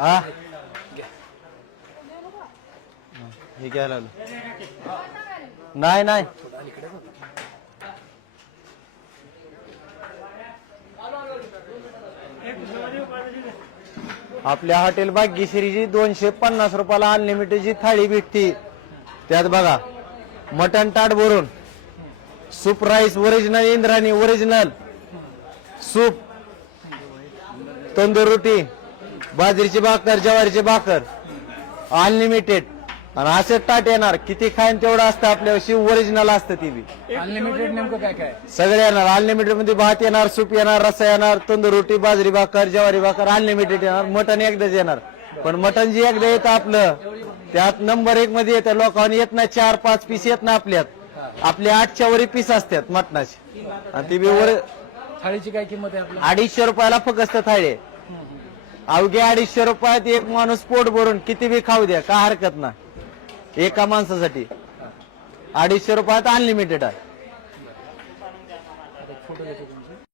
हा हे घ्यायला आलो नाही नाही. आपल्या हॉटेल भाग्यश्रीची दोनशे पन्नास रुपयाला अनलिमिटेडची थाळी भेटती. त्यात बघा मटन ताट भरून soup rice original Indrani original soup tandoor रोटी बाजरीची भाकर ज्वारीची भाकर. अनलिमिटेड आणि असे ताट येणार. किती खाईन तेवढं असतं आपल्याशी ओरिजिनल असतं ती बी. अनलिमिटेड नेमकं काय काय? सगळे येणार. अनलिमिटेडमध्ये भात येणार सूप येणार रस्सा येणार तंदूर रोटी बाजरी भाकर ज्वारी भाकर अनलिमिटेड येणार. मटन एकदाच येणार. पण मटन जे एकदा येतं आपलं त्यात नंबर एक मध्ये येतं. लोकांनी येत नाही. चार पाच पीस येत ना आपल्यात. आपले आठच्या वरी पीस असतात मटणाचे. आणि ती बी वर थाळीची काय किंमत आहे आपल्या अडीचशे रुपयाला फक्त थाळी आहे. अवघ्या अडीचशे रुपयात एक माणूस पोट भरून किती बी खाऊ द्या का हरकत ना एका माणसासाठी. अडीचशे रुपयात अनलिमिटेड आहे.